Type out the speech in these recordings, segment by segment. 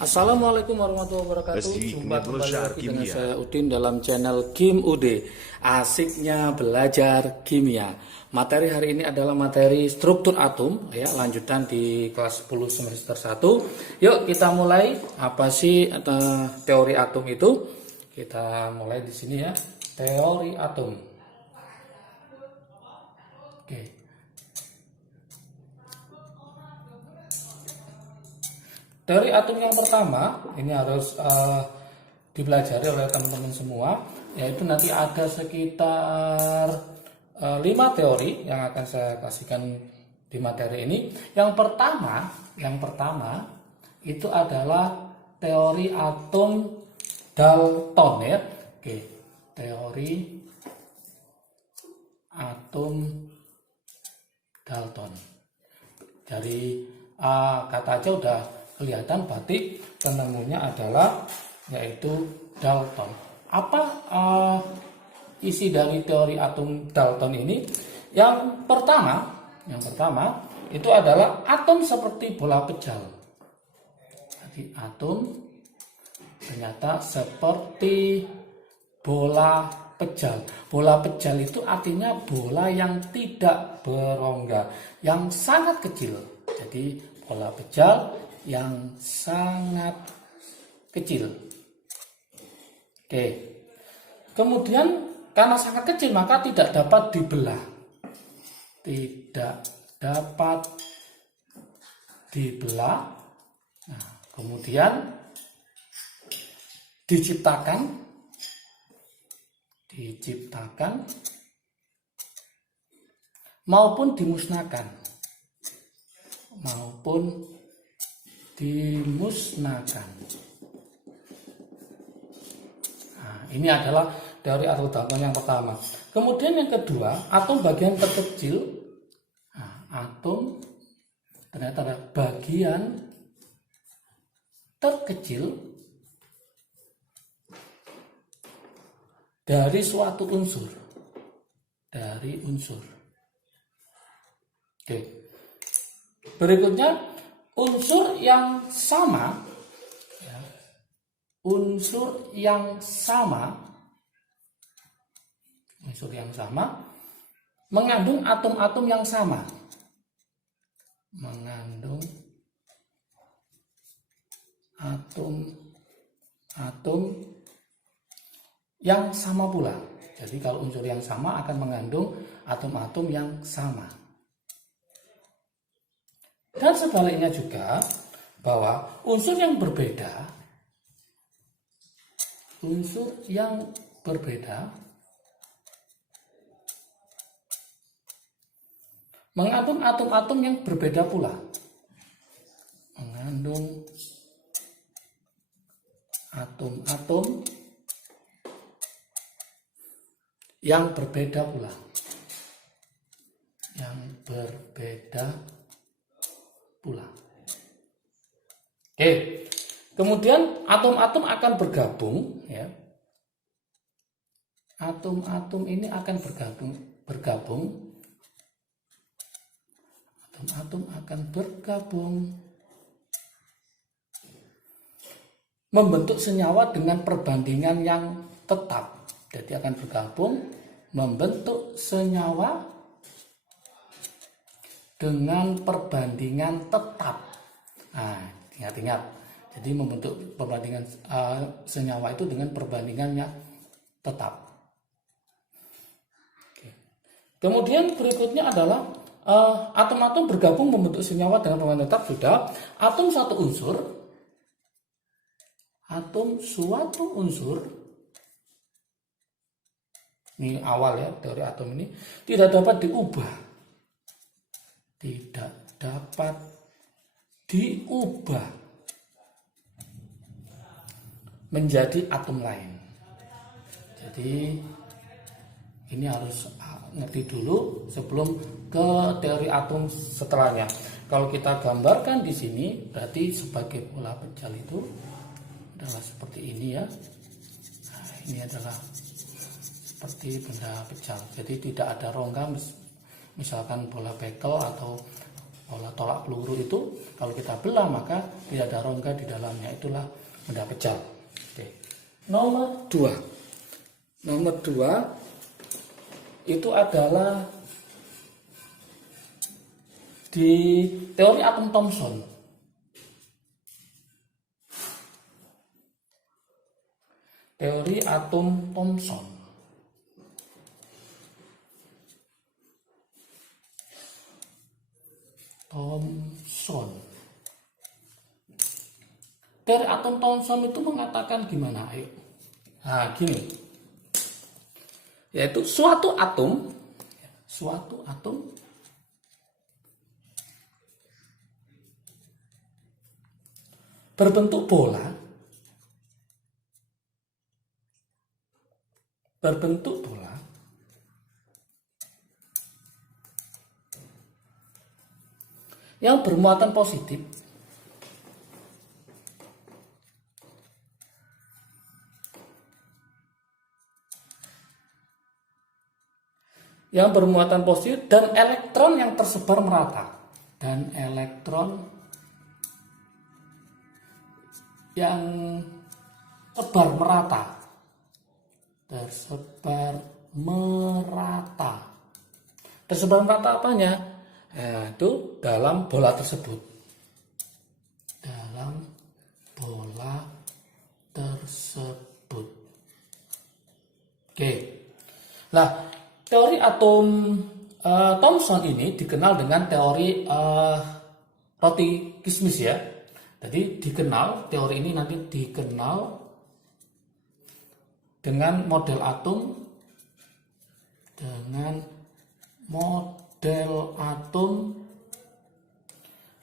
Assalamualaikum warahmatullahi wabarakatuh. Jumpa kembali lagi dengan saya Udin dalam channel Kim UD. Asiknya belajar kimia. Materi hari ini adalah materi struktur atom ya, lanjutan di kelas 10 semester 1. Yuk kita mulai. Apa sih teori atom itu? Kita mulai di sini ya. Teori atom. Oke. Teori atom yang pertama ini harus dipelajari oleh teman-teman semua, yaitu nanti ada sekitar 5 teori yang akan saya kasihkan di materi ini. Yang pertama itu adalah teori atom Dalton ya. Oke, teori atom Dalton. Dari kata aja udah kelihatan, berarti penemunya adalah yaitu Dalton. Apa isi dari teori atom Dalton ini? Yang pertama itu adalah atom seperti bola pejal. Jadi atom ternyata seperti bola pejal. Bola pejal itu artinya bola yang tidak berongga, yang sangat kecil. Jadi bola pejal yang sangat kecil. Oke. Kemudian karena sangat kecil maka tidak dapat dibelah. Tidak dapat dibelah. Nah, kemudian diciptakan maupun dimusnahkan. Nah, ini adalah teori atom Dalton yang pertama. Kemudian yang kedua, atom bagian terkecil. Nah, atom ternyata ada bagian terkecil dari suatu unsur. Oke. Berikutnya unsur yang sama mengandung atom-atom yang sama. Pula. Jadi kalau unsur yang sama akan mengandung atom-atom yang sama. Dan sebaliknya juga bahwa unsur yang berbeda mengandung atom-atom yang berbeda pula. Mengandung atom-atom yang berbeda pula. Oke. Kemudian atom-atom akan bergabung ya. Atom-atom ini akan bergabung. Atom-atom akan bergabung membentuk senyawa dengan perbandingan yang tetap. Jadi akan bergabung membentuk senyawa dengan perbandingan tetap. Nah, ingat-ingat. Jadi membentuk perbandingan senyawa itu dengan perbandingannya tetap. Oke. Kemudian berikutnya adalah atom-atom bergabung membentuk senyawa dengan perbandingan tetap sudah. Atom suatu unsur ini awal ya teori atom ini tidak dapat diubah menjadi atom lain. Jadi ini harus ngerti dulu sebelum ke teori atom setelahnya. Kalau kita gambarkan di sini berarti sebagai bola pejal itu adalah seperti ini ya. Nah, ini adalah seperti benda pejal. Jadi tidak ada rongga, misalkan bola bekel atau Bola tolak peluru itu kalau kita belah maka tidak ada rongga di dalamnya, itulah benda kejam. Oke. Nomor 2 itu adalah di teori atom Thomson. Teori atom Thomson. Teori atom Thomson itu mengatakan gimana? Ayo. Nah, gini. Yaitu suatu atom berbentuk bola yang bermuatan positif dan elektron yang tersebar merata. Tersebar merata apanya? Itu dalam bola tersebut. Oke. Nah, teori atom Thomson ini dikenal dengan teori roti kismis ya. Jadi teori ini nanti dikenal dengan model atom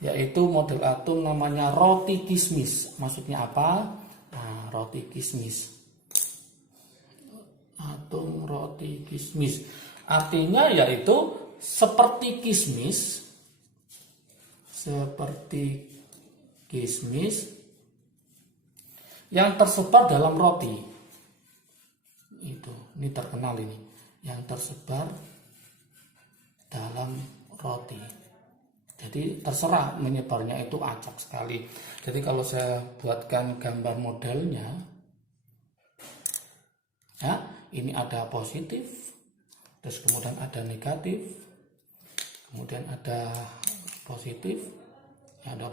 yaitu model atom namanya roti kismis. Maksudnya apa? Nah, roti kismis. Atom roti kismis. Artinya yaitu seperti kismis yang tersebar dalam roti. Ini terkenal ini. Yang tersebar dalam roti. Jadi terserah menyebarnya itu acak sekali. Jadi kalau saya buatkan gambar modelnya, ya, ini ada positif, terus kemudian ada negatif, kemudian ada positif, ada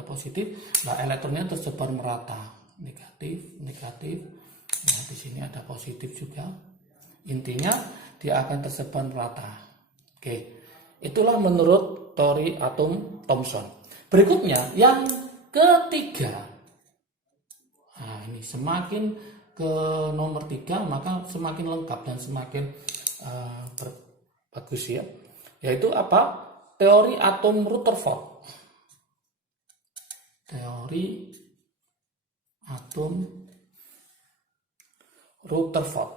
positif. Nah, elektronnya tersebar merata, negatif. Nah, di sini ada positif juga. Intinya dia akan tersebar merata. Oke, itulah menurut teori atom Thomson. Berikutnya yang ketiga. Nah, ini semakin ke nomor 3 maka semakin lengkap dan semakin bagus ya. Yaitu apa? Teori atom Rutherford. Teori atom Rutherford.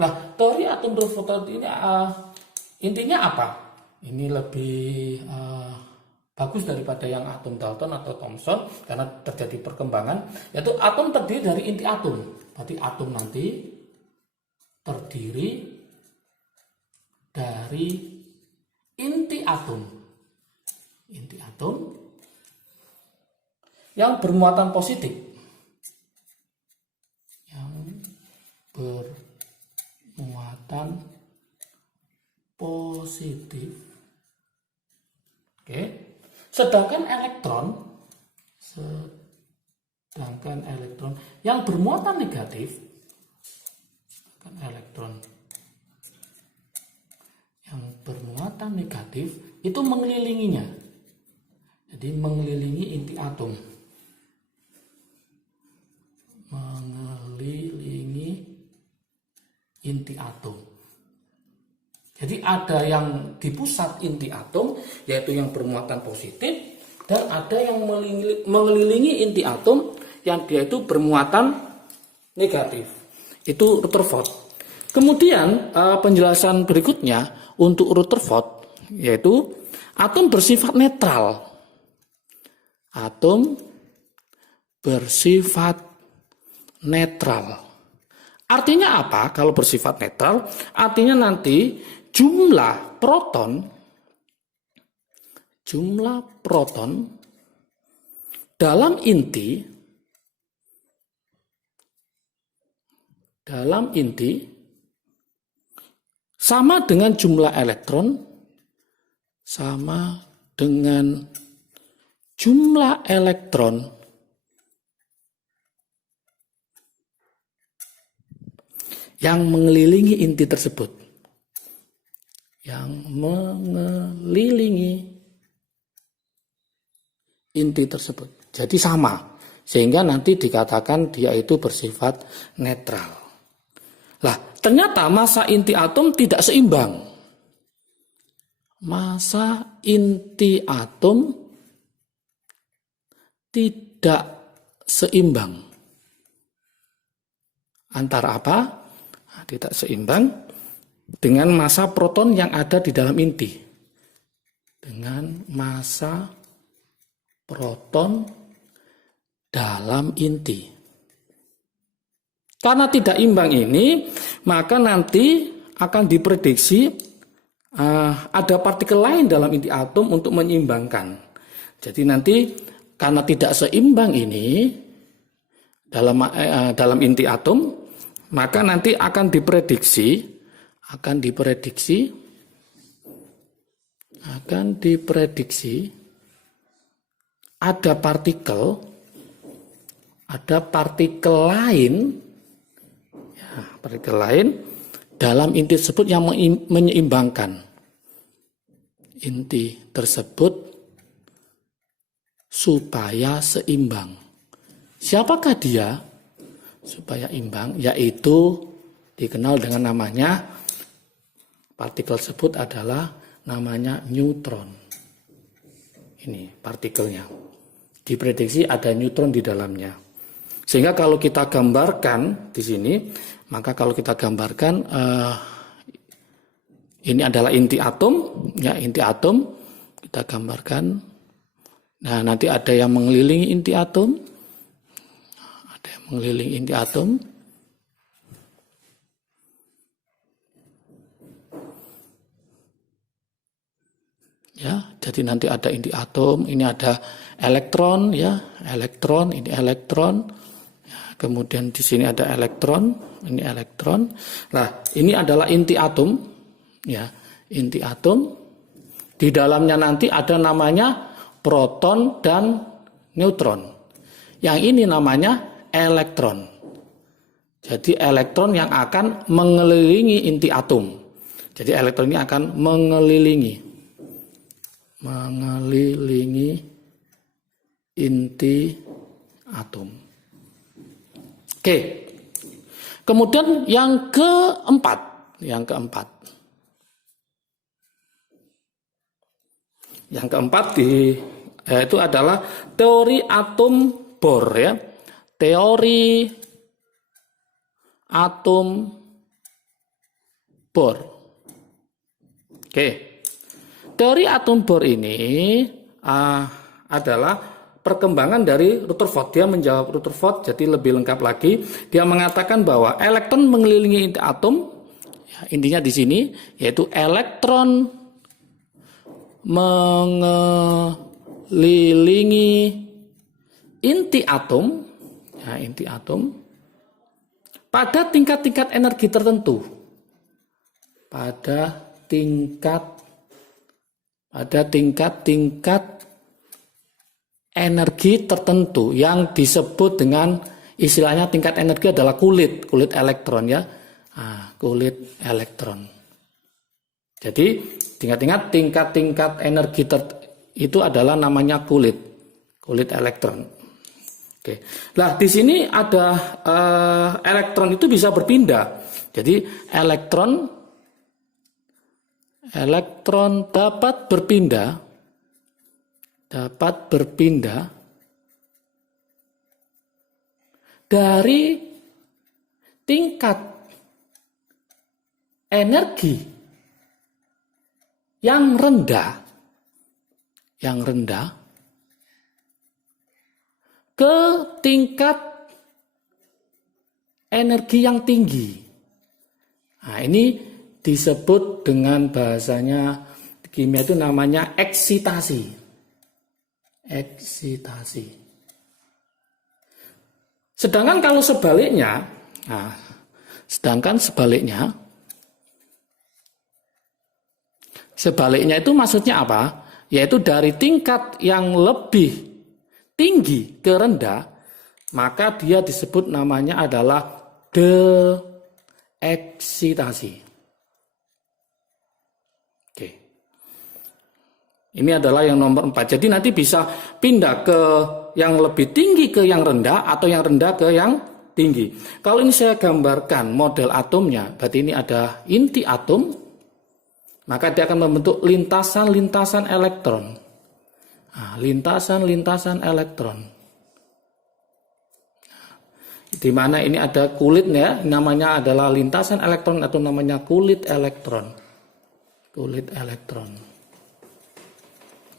Nah, teori atom Rutherford ini intinya apa? Ini lebih bagus daripada yang atom Dalton atau Thomson karena terjadi perkembangan, yaitu atom terdiri dari inti atom. Berarti atom nanti terdiri dari inti atom yang bermuatan positif. Oke. Sedangkan elektron yang bermuatan negatif, itu mengelilinginya. Jadi mengelilingi inti atom. Jadi ada yang di pusat inti atom, yaitu yang bermuatan positif, dan ada yang mengelilingi inti atom yang dia itu bermuatan negatif. Itu Rutherford. Kemudian penjelasan berikutnya untuk Rutherford, yaitu atom bersifat netral. Atom bersifat netral. Artinya apa kalau bersifat netral? Artinya nanti jumlah proton dalam inti sama dengan jumlah elektron yang mengelilingi inti tersebut. Jadi sama. Sehingga nanti dikatakan dia itu bersifat netral. Lah, ternyata massa inti atom tidak seimbang. Massa inti atom tidak seimbang. Antara apa? Tidak seimbang dengan massa proton yang ada di dalam inti. Dengan massa proton dalam inti. Karena tidak imbang ini, maka nanti akan diprediksi ada partikel lain dalam inti atom untuk menyeimbangkan. Jadi nanti karena tidak seimbang ini dalam inti atom, maka nanti akan diprediksi ada partikel lain dalam inti tersebut yang menyeimbangkan inti tersebut supaya seimbang. Siapakah dia? Supaya imbang, yaitu dikenal dengan namanya, partikel tersebut adalah namanya neutron. Ini partikelnya. Diprediksi ada neutron di dalamnya. Sehingga kalau kita gambarkan di sini, maka kalau kita gambarkan ini adalah inti atom, ya inti atom kita gambarkan. Nah, nanti ada yang mengelilingi inti atom. Mengelilingi inti atom. Ya, jadi nanti ada inti atom, ini ada elektron ya, elektron, ini elektron. Ya, kemudian di sini ada elektron, ini elektron. Nah, ini adalah inti atom ya, inti atom. Di dalamnya nanti ada namanya proton dan neutron. Yang ini namanya elektron. Jadi elektron yang akan mengelilingi inti atom. Jadi elektron ini akan mengelilingi inti atom. Oke. Kemudian yang keempat. Yang keempat itu adalah teori atom Bohr ya. Teori atom Bohr. Oke. Teori atom Bohr ini adalah perkembangan dari Rutherford. Dia menjawab Rutherford, jadi lebih lengkap lagi. Dia mengatakan bahwa elektron mengelilingi inti atom. Ya, intinya di sini yaitu elektron mengelilingi inti atom. Ya, inti atom pada tingkat-tingkat energi tertentu. Pada tingkat energi tertentu yang disebut dengan istilahnya tingkat energi adalah kulit elektron ya. Kulit elektron. Jadi tingkat-tingkat energi itu adalah namanya kulit elektron. Oke. Nah, di sini ada elektron itu bisa berpindah. Jadi elektron dapat berpindah dari tingkat energi yang rendah ke tingkat energi yang tinggi. Nah, ini disebut dengan bahasanya kimia itu namanya eksitasi. Eksitasi. Sedangkan kalau sebaliknya, sebaliknya itu maksudnya apa? Yaitu dari tingkat yang lebih tinggi ke rendah, maka dia disebut namanya adalah deeksitasi. Oke. Ini adalah yang nomor 4. Jadi nanti bisa pindah ke yang lebih tinggi ke yang rendah atau yang rendah ke yang tinggi. Kalau ini saya gambarkan model atomnya, berarti ini ada inti atom, maka dia akan membentuk lintasan-lintasan elektron. Nah, lintasan-lintasan elektron. Di mana ini ada kulitnya, namanya adalah lintasan elektron atau namanya kulit elektron. Kulit elektron.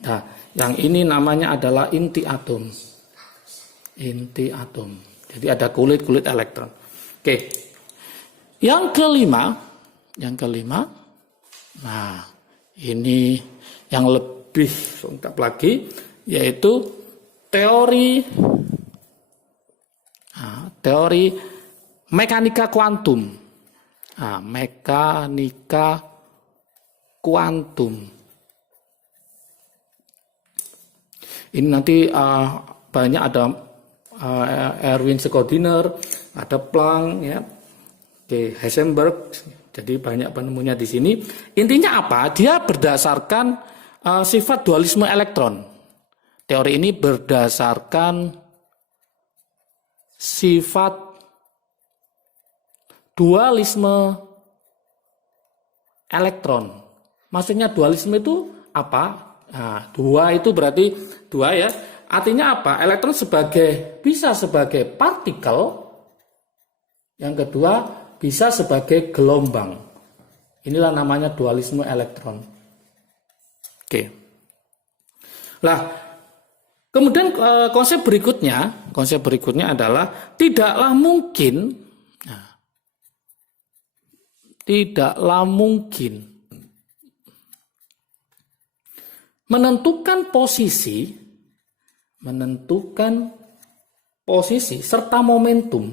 Nah, yang ini namanya adalah inti atom. Inti atom. Jadi ada kulit-kulit elektron. Oke. Yang kelima. Nah, ini yang lebih lengkap lagi, yaitu teori mekanika kuantum. Nah, mekanika kuantum. Ini nanti banyak ada Erwin Skodiner, ada Planck, ya, Heisenberg. Jadi banyak penemunya di sini. Intinya apa? Dia berdasarkan sifat dualisme elektron. Teori ini berdasarkan sifat dualisme elektron. Maksudnya dualisme itu apa? Nah, dua itu berarti dua ya. Artinya apa? Elektron bisa sebagai partikel. Yang kedua bisa sebagai gelombang. Inilah namanya dualisme elektron. Oke. Lah, kemudian konsep berikutnya adalah tidaklah menentukan posisi serta momentum.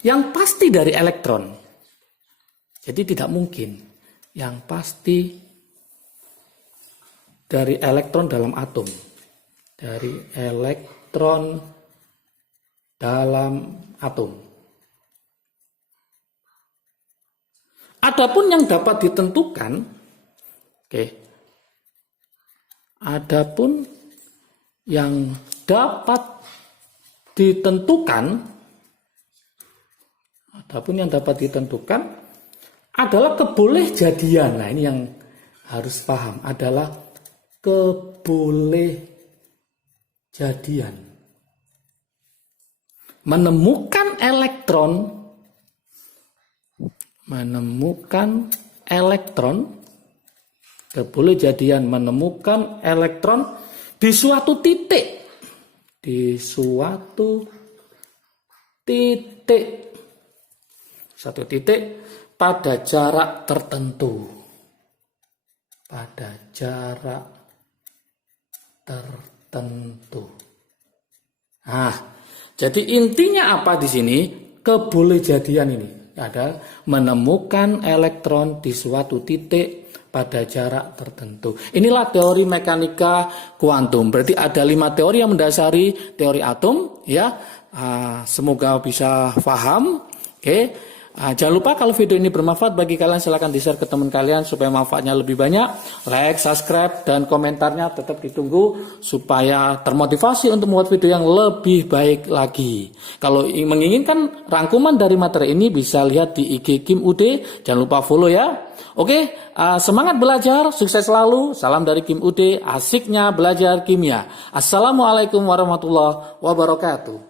Yang pasti dari elektron. Jadi tidak mungkin yang pasti dari elektron dalam atom. Dari elektron dalam atom. Adapun yang dapat ditentukan, adapun yang dapat ditentukan adalah kebolehjadian. Nah, ini yang harus paham, adalah kebolehjadian. Menemukan elektron, kebolehjadian menemukan elektron di suatu titik, pada jarak tertentu. Nah, jadi intinya apa di sini? Kebolehjadian ini ada menemukan elektron di suatu titik pada jarak tertentu. Inilah teori mekanika kuantum. Berarti ada 5 teori yang mendasari teori atom, ya. Semoga bisa paham. Oke. Jangan lupa kalau video ini bermanfaat bagi kalian, silahkan di-share ke teman kalian supaya manfaatnya lebih banyak. Like, subscribe, dan komentarnya tetap ditunggu supaya termotivasi untuk membuat video yang lebih baik lagi. Kalau menginginkan rangkuman dari materi ini bisa lihat di IG Kim UD. Jangan lupa follow ya. Oke, semangat belajar, sukses selalu. Salam dari Kim UD, asiknya belajar kimia. Assalamualaikum warahmatullahi wabarakatuh.